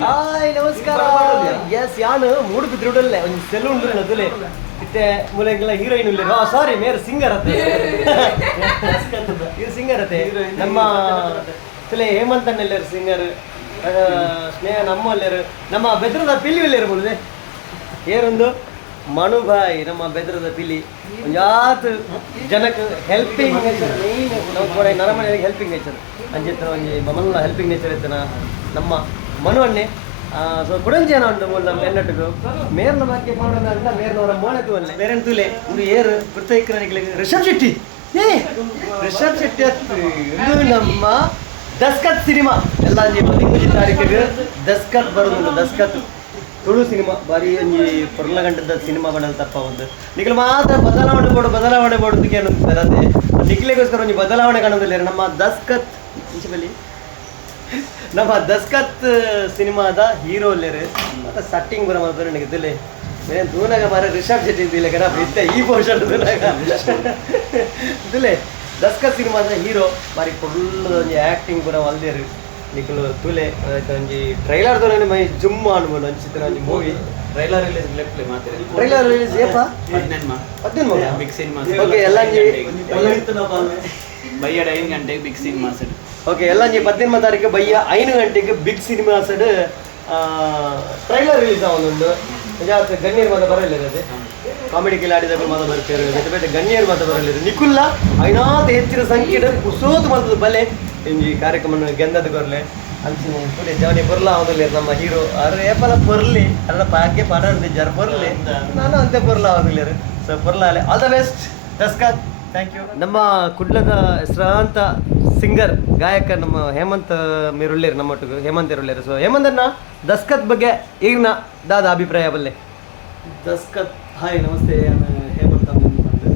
Hi ನಮಸ್ಕಾರ. S ಯಾನು ಮೂಡು ಬಿದ್ರುಡಲ್ಲೇ ಒಂದು ಸೆಲ್ ಉಂಡು ನದುಲೆ ಇತ್ತೆ ಮೂಲೆಗೆಲ್ಲ ಹೀರೋಯಿನ್ ಉಳ್ಳಿರೋ ಸಾರಿ ಮೇರ್ ಸಿಂಗರ್ ಅತ್ತೆ ಇದು ಸಿಂಗರ್ ಅತ್ತೆ ನಮ್ಮ ತಲೆ ಹೇಮಂತ್ ಅನ್ನೆಲ್ಲರು ಸಿಂಗರ್ ಸ್ನೇಹ ನಮ್ಮ ಅಲ್ಲೇರು ನಮ್ಮ ಬೆದ್ರದ ಪಿಲ್ಲಿ ಇರ್ಬೋದು ಏರೊಂದು ಮನುಭಾಯ್ ನಮ್ಮ ಬೆದ್ರದ ಪಿಲಿ ಒಂಜಾತ್ ಜನಕ್ಕೆ ಹೆಲ್ಪಿಂಗ್ ನೇಚರ್ ಮೇಯ್ನ್ ನಾವು ಕೂಡ ನರಮನೆಗೆ ಹೆಲ್ಪಿಂಗ್ ನೇಚರ್ ಅಂಜಿತ್ತ ಒಂಜಿ ಮಮಲ್ಲ ಹೆಲ್ಪಿಂಗ್ ನೇಚರ್ ಇರ್ತನ ನಮ್ಮ ಮನು ಅಣ್ಣೆ ಸೊ ಕುಡಂಜೇನ ಉಂಟು ಮೂಲ ನಮ್ಮ ಎನ್ನಟ್ಟಿಗೂ ಮೇರ್ನ ಬಗ್ಗೆ ಮಾಡೋಣ ಅಂತ ಮೇರ್ನವರ ಮೋನತು ಅಲ್ಲೇ ಮೇರನ್ ತುಲೆ ಒಂದು ಏರು ಕೃತೈಕ್ರನಿಗೆ ರಿಷಬ್ ಶೆಟ್ಟಿ ರಿಷಬ್ ಶೆಟ್ಟಿ ಇದು ನಮ್ಮ ದಸ್ಕತ್ ಸಿನಿಮಾ ಎಲ್ಲ ನೀವು 15 ತಾರೀಕಿಗೆ ದಸ್ಕತ್ ಬರೋದು ದಸ್ಕತ್ ತುಳು ಸಿನಿಮಾ ಬಾರಿ ಒಂಜಿ ಪೊರ್ಲ ಗಂಟದ ಸಿನಿಮಾ ಬಣ್ಣದ ತಪ್ಪ ಒಂದು ನಿಖಿಲ್ ಮಾತ್ರ ಬದಲಾವಣೆ ಮಾಡೋದಕ್ಕೆ ಏನು ಬರದೆ ನಿಖಿಲಿಗೋಸ್ಕರ ಒಂದು ಬದಲಾವಣೆ ಕಾಣೋದಿಲ್ಲ ನಮ್ಮ ದಸ್ಕತ್ ಬಲಿ ನಮ್ಮ ದಸ್ಕತ್ ಸಿನಿಮಾದ ಹೀರೋ ಅಲ್ಲೇರು ಮತ್ತೆ ಸಟ್ಟಿಂಗ್ ಬರೋ ಮಾತ್ರ ನನಗೆ ಇದ್ದಿಲ್ಲ ಏನು ದೂನಾಗ ಮಾರ ರಿಷಬ್ ಶೆಟ್ಟಿ ಇದ್ದಿಲ್ಲ ಕಣ ಇತ್ತೆ ಈ ಪೋಷನ್ ದೂನಾಗ ಇದ್ದಿಲ್ಲ ದಸ್ಕತ್ ಸಿನಿಮಾದ ಹೀರೋ ಬಾರಿ ಫುಲ್ ಒಂಜಿ ಆ್ಯಕ್ಟಿಂಗ್ ಬರೋ ಅಲ್ದೇರು ನಿಖಲು ತುಲೆ ಒಂಜಿ ಟ್ರೈಲರ್ ತೋನೆ ಮೈ ಜುಮ್ ಅನ್ಬೋದು ಅಂಚಿತ್ತಿನ ಒಂಜಿ ಮೂವಿ ಟ್ರೈಲರ್ ರಿಲೀಸ್ ಲೆಫ್ಟ್ಲಿ ಮಾತ್ರ ಟ್ರೈಲರ್ ರಿಲೀಸ್ ಏಪ 15 ಬಿಗ್ ಸಿನಿಮಾ ಓಕೆ ಎಲ್ಲ ಬೈಯಡ 5 ಗಂಟೆಗೆ ಬಿಗ್ ಸಿನಿಮಾ ಸೆಡ್ ಓಕೆ ಎಲ್ಲ 15 ತಾರೀಕು ಬಯ್ಯ 5 ಗಂಟೆಗೆ ಬಿಗ್ ಸಿನಿಮಾ ಸೆಡ್ ಟ್ರೈಲರ್ ರಿಲೀಸ್ ಆವೊಂದು ಜಾಸ್ತಿ ಗಣ್ಯರು ಮಾತ್ರ ಬರಲಿಲ್ಲ ಅದೇ ಕಾಮಿಡಿ ಕಿಲಾಡಿದಾಗ ಮಾತ್ರ ಬರ್ತಾರೆ ಬೇರೆ ಬೇರೆ ಗಣ್ಯರು ಮಾತ್ರ ಬರಲಿಲ್ಲ ನಿಖುಲ್ಲ ಐನಾತ್ ಹೆಚ್ಚಿನ ಸಂಖ್ಯೆದ ಕುಸೋತು ಮಾತ್ರ ಬಲೆ ಈ ಕಾರ್ಯಕ್ರಮ ಗೆಂದದ ಕೊರಲೆ ಅಂಚಿನ ಪುಡಿ ಜವನಿ ಬರಲ್ಲ ಆಗೋದಿಲ್ಲ ನಮ್ಮ ಹೀರೋ ಅವ್ರ ಏಪಲ್ಲ ಬರಲಿ ಅಲ್ಲ ಪಾಗೆ ಪಾಡೋದು ಜರ ಬರಲಿ ನಾನು ಅಂತೆ ಬರಲ್ಲ ಆಗೋದಿಲ್ಲ ಸೊ ಬರಲ್ಲ ಅಲ್ಲೇ all the best Daskath thank you ನಮ್ಮ ಕುಡ್ಲದ ಹೆಸರಾಂತ ಸಿಂಗರ್ ಗಾಯಕ ನಮ್ಮ ಹೇಮಂತ್ ಮೇರುಳ್ಳೇರು ನಮ್ಮೊಟ್ಟಿಗೆ ಹೇಮಂತ್ ಇರುಳ್ಳೇರು ಸೊ ಹೇಮಂತನ್ನ ದಸ್ಕತ್ ಬಗ್ಗೆ ಈಗಿನ ದಾದ ಅಭಿಪ್ರಾಯ ಬಲ್ಲೆ ದಸ್ಕತ್ ಹಾಯ್ ನಮಸ್ತೆ ಹೇಮಂತ್ ಬಂದು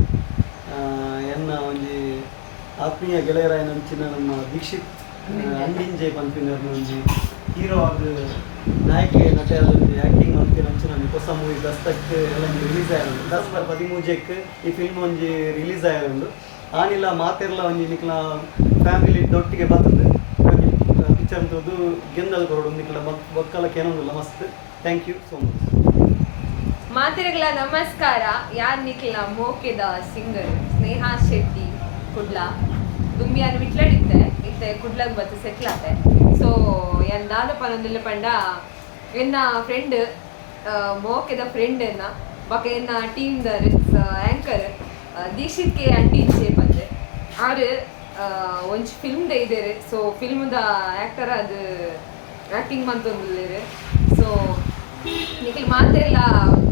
ಎನ್ನ ಒಂಜಿ ಆತ್ಮೀಯ ಗೆಳೆಯರ ನಂಚಿನ ನಮ್ಮ ದೀಕ್ಷಿತ್ ಅಂಡಿಂಜೆ ಪಂಪಿನರ್ನ ಒಂಜಿ ಹೀರೋ ಆಗ ನಾಯಕಿ ನಟ ಆ್ಯಕ್ಟಿಂಗ್ ಮಂತಿನ ಅಂಚಿನ ಹೊಸ ಮೂವಿ ದಸ್ತಕ್ ಎಲ್ಲ ರಿಲೀಸ್ ಆಯ್ತು ದಸ್ಕತ್ 13 ಈ ಫಿಲ್ಮ್ ಒಂಜಿ ರಿಲೀಸ್ ಆಯ್ತು ಆನಿಲ್ಲ ಮಾತೆಲ್ಲ ಒಂಜಿ ನಿಕ್ಲ ಫ್ಯಾಮಿಲಿ ದೊಟ್ಟಿಗೆ ಬರ್ತದೆ ಒಂಜಿ ಪಿಕ್ಚರ್ ಅಂತದ್ದು ಗೆಂದಲ್ ಕೊರಡು ನಿಕ್ಲ ಬಕ್ಕಲಕ್ಕೆ ಏನೊಂದಿಲ್ಲ ಮಸ್ತ್ ಥ್ಯಾಂಕ್ ಯು ಸೋ ಮಚ್. ಮಾತಿರಗಳ ನಮಸ್ಕಾರ ಯಾರ್ ನಿಕ್ಲ ಮೋಕೆದ ಸಿಂಗರ್ ಸ್ನೇಹಾ ಶೆಟ್ಟಿ ಕುಡ್ಲ ದುಂಬಿಯಾನ ಬಿಟ್ಲಡಿತ್ತೆ ಇತ್ತೆ ಕುಡ್ಲಗ್ ಬತ್ತು ಸೆಟ್ಲ್ ಆತೆ ಸೊ ಏನ್ ದಾದ ಪನೊಂದಿಲ್ಲ ಪಂಡ ಎನ್ನ ಫ್ರೆಂಡ್ ಮೋಕೆದ ಫ್ರೆಂಡ್ ಎನ್ನ ಬಕ ಎನ್ನ ಟೀಮ್ ದ ಆಂಕರ್ ದೀಕ್ಷಿತ್ ಕೆ ಅಂಟಿ ಇಚ್ಛೆ ಬಂದೆ ಆರು ಒಂಚ್ ಫಿಲ್ಮ್ ದ ಇದೇರು ಸೊ ಫಿಲ್ಮ್ದ ಆ್ಯಕ್ಟರ್ ಅದು ಆ್ಯಕ್ಟಿಂಗ್ ಮಂತೊಂದಿಲ್ಲೇರು ಸೊ ನಿಖಿಲ್ ಮಾತೆಲ್ಲ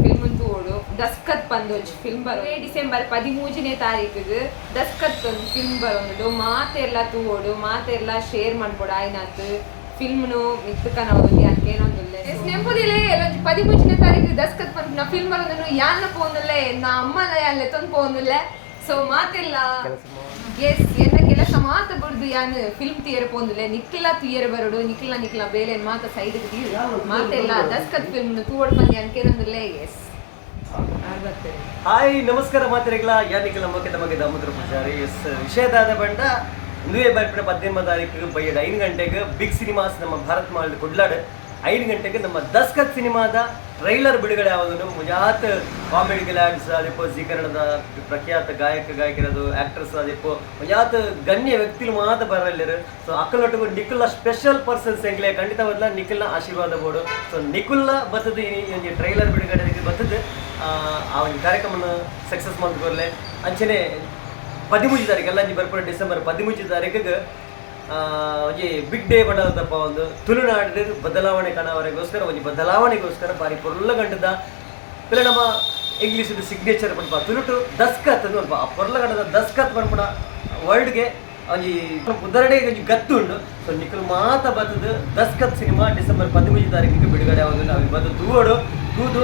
ಫಿಲ್ಮ್ ತೂಡು ದಸ್ಕತ್ ಪಂದೊಂದು ಫಿಲ್ಮ್ ಬರೋ ಡಿಸೆಂಬರ್ 13ನೇ ತಾರೀಕಿಗೆ ದಸ್ಕತ್ ಒಂದು ಫಿಲ್ಮ್ ಬರೋದು ಮಾತೆಲ್ಲ ತೂಡು ಮಾತೆಲ್ಲ ಶೇರ್ ಮಾಡ್ಬೋಡು ಆಯ್ನಾತು ಫಿಲ್ಮ್ನು ಮಿತ್ತಕ ನಾವು ಯಾಕೇನೊಂದಿಲ್ಲ ನೆಂಪುದಿಲ್ಲ ಎಲ್ಲ 13ನೇ ತಾರೀಕು ದಸ್ಕತ್ ಪಂದ ಫಿಲ್ಮ್ ಬರೋದನ್ನು ಯಾನ್ನ ಪೋಂದಿಲ್ಲ ನಾ ಅಮ್ಮನ ಯಾನ್ ಲೆತ್ತೊಂದು ಪೋಂದಿಲ್ಲ ಸೊ ಮಾತೆಲ್ಲ ಎಸ್ ಎನ್ನ ಕೆಲಸ ಮಾತ ಬಿಡ್ದು ಯಾನು ಫಿಲ್ಮ್ ತಿಯರ್ ಪೋಂದಿಲ್ಲ ನಿಕ್ಲ ತಿಯರ್ ಬರೋಡು ನಿಕ್ಲ ಬೇಲೆ ಮಾತ ಸೈಡ್ ಮಾತೆಲ್ಲ ದಸ್ಕತ್ ಫಿಲ್ಮ್ ತೂವಡ್ ಬಂದು ಅನ್ಕೇನೊಂದಿಲ್ಲ ಎಸ್ ಹಾಯ್ ನಮಸ್ಕಾರ ಮಾತಿರಗಳ ಯಾನಿಕಲ ಮಗದ ಅಮೃತ ಪೂಜಾರಿ ಎಸ್ ವಿಷಯದಾದ ಬಂಡ ಇಂದುವೆ ಬರ್ಪಿನ 15 ತಾರೀಕಿಗೆ ಬೈಯಡ 5 ಗಂಟೆಗೆ ಬಿಗ್ ಸಿನಿಮಾಸ್ ನಮ್ಮ ಭಾರತ್ ಮಾಲ್ ಕುಡ್ಲಾಡ್ 5 ಗಂಟೆಗೆ ನಮ್ಮ ದಸ್ಕತ್ ಸಿನಿಮಾದ ಟ್ರೈಲರ್ ಬಿಡುಗಡೆ ಆಗೋದು ಮುಜಾತ್ ಕಾಮಿಡಿ ಕಿಲಾಡ್ಸ್ ಅದಿಪ್ಪೋ ಜೀಕರಣದ ಪ್ರಖ್ಯಾತ ಗಾಯಕರದು ಆ್ಯಕ್ಟರ್ಸ್ ಅದಿಪ್ಪೋ ಮುಜಾತ್ ಗಣ್ಯ ವ್ಯಕ್ತಿಲು ಮಾತ್ರ ಬರಲಿರು ಸೊ ಅಕ್ಕಲೊಟ್ಟಿಗೂ ನಿಖುಲ್ನ ಸ್ಪೆಷಲ್ ಪರ್ಸನ್ಸ್ ಎಂಗ್ಲೆ ಖಂಡಿತ ಬದಲ ನಿಖಿಲ್ನ ಆಶೀರ್ವಾದ ಬೋಡು ಸೊ ನಿಖುಲ್ನ ಬರ್ತದೆ ಈ ಟ್ರೈಲರ್ ಬಿಡುಗಡೆ ಬರ್ತದೆ ಆ ಒಂದು ಕಾರ್ಯಕ್ರಮ ಸಕ್ಸಸ್ ಮಾಡ್ಕೊರ್ಲೆ ಅಂಚನೆ 13 ತಾರೀಕು ಎಲ್ಲ ಬರ್ಪಡ ಡಿಸೆಂಬರ್ 13 ತಾರೀಕಿಗೆ ಒಂಜಿ ಬಿಗ್ ಡೇ ಬಣ್ಣದಪ್ಪ ಒಂದು ತುಳುನಾಡು ಬದಲಾವಣೆ ಕಾಣವರೆಗೋಸ್ಕರ ಒಂಜಿ ಬದಲಾವಣೆಗೋಸ್ಕರ ಬಾರಿ ಪೊರ್ಲ ಗಂಟದ ಪಿಲ್ಲ ನಮ್ಮ ಇಂಗ್ಲೀಷ್ ಸಿಗ್ನೇಚರ್ ಪನ್ಪ ತುಳುಟು ದಸ್ಕತ್ ಅಂತ ಅಲ್ಪ ಆ ಪೊರ್ಲ ಗಂಟದ ದಸ್ಕತ್ ಪನ್ಪಡ ವರ್ಲ್ಡ್ಗೆ ಒಂಜಿ ಉದಾಹರಣೆಗೆ ಒಂಜಿ ಗತ್ತು ಉಂಡು ಸೊ ನಿಖಲ್ ಮಾತ ಬರ್ತದ ದಸ್ಕತ್ ಸಿನಿಮಾ ಡಿಸೆಂಬರ್ 13 ತಾರೀಕಿಗೆ ಬಿಡುಗಡೆ ಆಗೋದಿಲ್ಲ ಅవి ಬಂದು ತೂದು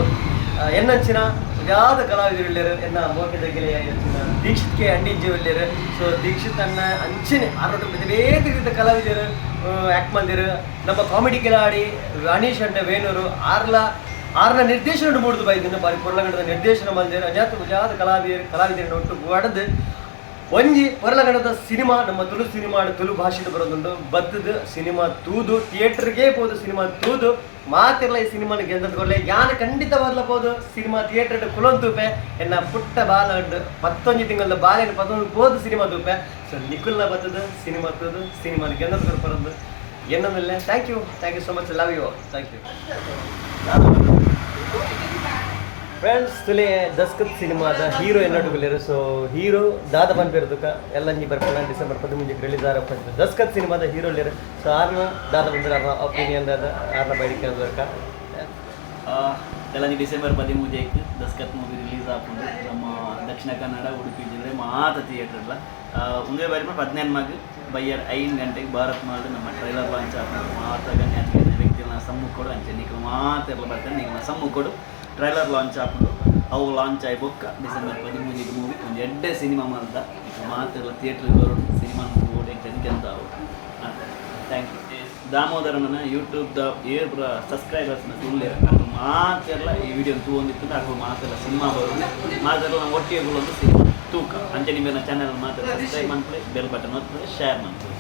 ಎನ್ನಂಚಿನ ಯಾವ್ದ ಕಲಾವಿದರು ಇಳ್ಳೇರು ಎನ್ನ ಮೋಕೆದ ಗೆಳೆಯ ದೀಕ್ಷಿತ್ ಕೆ ಅಂಡಿಂಜಿ ಒಳ್ಳೆಯರು ಸೊ ದೀಕ್ಷಿತ್ ಅನ್ನ ಅಂಚನೆ ಆರೋಟ ಬೇರೆ ರೀತಿಯ ಕಲಾವಿದರು ಆ್ಯಕ್ಟ್ ಮಾಡಿರು ನಮ್ಮ ಕಾಮಿಡಿ ಕಿಲಾಡಿ ಅನೀಶ್ ಅಂಡ ವೇಣೂರು ಆರ್ನ ನಿರ್ದೇಶನ ಮೂಡಿದು ಬೈದಿನ ಬಾರಿ ಪೊರ್ಲಗಂಡದ ನಿರ್ದೇಶನ ಮಾಡಿದ್ರು ಅಜಾತ್ ಕಲಾವಿದರು ಒಟ್ಟು ಒಡೆದು ಒಂಜಿ ಪೊರಲಗಣದ ಸಿನಿಮಾ ನಮ್ಮ ತುಳು ಸಿನಿಮಾ ತುಳು ಭಾಷೆಡ್ ಬರೋದುಂಡು ಬತ್ತದ ಸಿನಿಮಾ ತೂದು ಥಿಯೇಟರ್ಗೆ ಹೋದು ಸಿನಿಮಾ ತೂದು ಮಾತಿರಲ ಈ ಸಿನಿಮಾನ ಗೆದ್ದದ್ಕೊಳ್ಳೆ ಯಾನ ಖಂಡಿತವಾದ್ಲ ಹೋದು ಸಿನಿಮಾ ಥಿಯೇಟರ್ ಕುಲೊಂತೂಪೆ ಎನ್ನ ಪುಟ್ಟ ಬಾಲ ಉಂಡು 11 ತಿಂಗಳ ಬಾಲೆನ 11 ಹೋದು ಸಿನಿಮಾ ತೂಪೆ ಸೊ ನಿಖುಲ್ನ ಬತ್ತದ ಸಿನಿಮಾ ತೂದು ಸಿನಿಮಾನ ಗೆದ್ದದ್ಕೊಳ್ ಬರೋದು ಎನ್ನಲ್ಲ thank you so much love you thank you friends ತುಲೆ ದಸ್ಕತ್ ಸಿನಿಮಾದ ಹೀರೋ ಎನ್ನಡುಗಲೇರು ಸೊ ಹೀರೋ ದಾದ ಬಂದಿರೋದಕ್ಕೆ ಎಲ್ಲ ನೀ ಬರ್ಪಣ ಡಿಸೆಂಬರ್ 13 ರಿಲೀಸ್ ಆರಪ್ಪ ದಸ್ಕತ್ ಸಿನಿಮಾದ ಹೀರೋ ಲೇರು ಸೊ ಆರ್ನ ದಾದ ಬಂದಿರ ಒಪಿನಿಯನ್ ದಾದ ಆರ್ನ ಬೈಡಿಕೆ ಅಂದರ್ಕ ಎಲ್ಲ ಡಿಸೆಂಬರ್ 13 ದಸ್ಕತ್ ಮೂವಿ ರಿಲೀಸ್ ಆಪುಂಡು ನಮ್ಮ ದಕ್ಷಿಣ ಕನ್ನಡ ಉಡುಪಿ ಜಿಲ್ಲೆ ಮಾತ ಥಿಯೇಟರ್ಲ ಒಂದೇ ಬಾರಿ 14 ಬೈಯರ್ 5 ಗಂಟೆಗೆ ಭಾರತ್ ಮಾಲ್ ನಮ್ಮ ಟ್ರೈಲರ್ ಲಾಂಚ್ ಆಪುಂಡು ಮಾತ ಗಣ್ಯ ವ್ಯಕ್ತಿಗಳನ್ನ ಸಮ್ಮುಖ ಅಂಚೆ ನೀವು ಮಾತೆಲ್ಲ ಬರ್ತೇನೆ ನೀವು ಸಮ್ಮುಖ ಟ್ರೈಲರ್ ಲಾಂಚ್ ಆಪುಂಡು ಅವು ಲಾಂಚ್ ಆಗಿ ಬೊಕ್ಕ ಡಿಸೆಂಬರ್ 13 ಮೂವಿ ಒಂದು ಎಡ್ಡೆ ಸಿನಿಮಾ ಮಾಡ್ದ ಮಾತೆಲ್ಲ ಥಿಯೇಟ್ರಿಗೆ ಬರೋದು ಸಿನಿಮಾ ನೋಡಿ ಎಂತೆಂತ ಥ್ಯಾಂಕ್ ಯು ದಾಮೋದರನ ಯೂಟ್ಯೂಬ್ದ ಏರ್ ಸಬ್ಸ್ಕ್ರೈಬರ್ಸ್ನ ಸುಳ್ಳೆ ಅದು ಮಾತೆಲ್ಲ ಈ ವಿಡಿಯೋ ತೂಂದಿತ್ತು ಅದು ಮಾತೆಲ್ಲ ಸಿನಿಮಾ ಬರೋದು ಮಾತೆಲ್ಲ ನಾವು ಒಟ್ಟಿಗೆ ಒಂದು ಸಿನಿಮಾ ತೂಕ ಅಂಚೆ ನಿಮ್ಮ ಚಾನಲ್ ಮಾತ್ರ ಸಬ್ಸ್ಕ್ರೈಬ್ ಮಾಡ್ಕೊಳ್ಳಿ ಬೆಲ್ ಬಟನ್ ಒತ್ತುಕೊಳ್ಳಿ ಶೇರ್ ಮಾಡ್ಕೊಳ್ಳಿ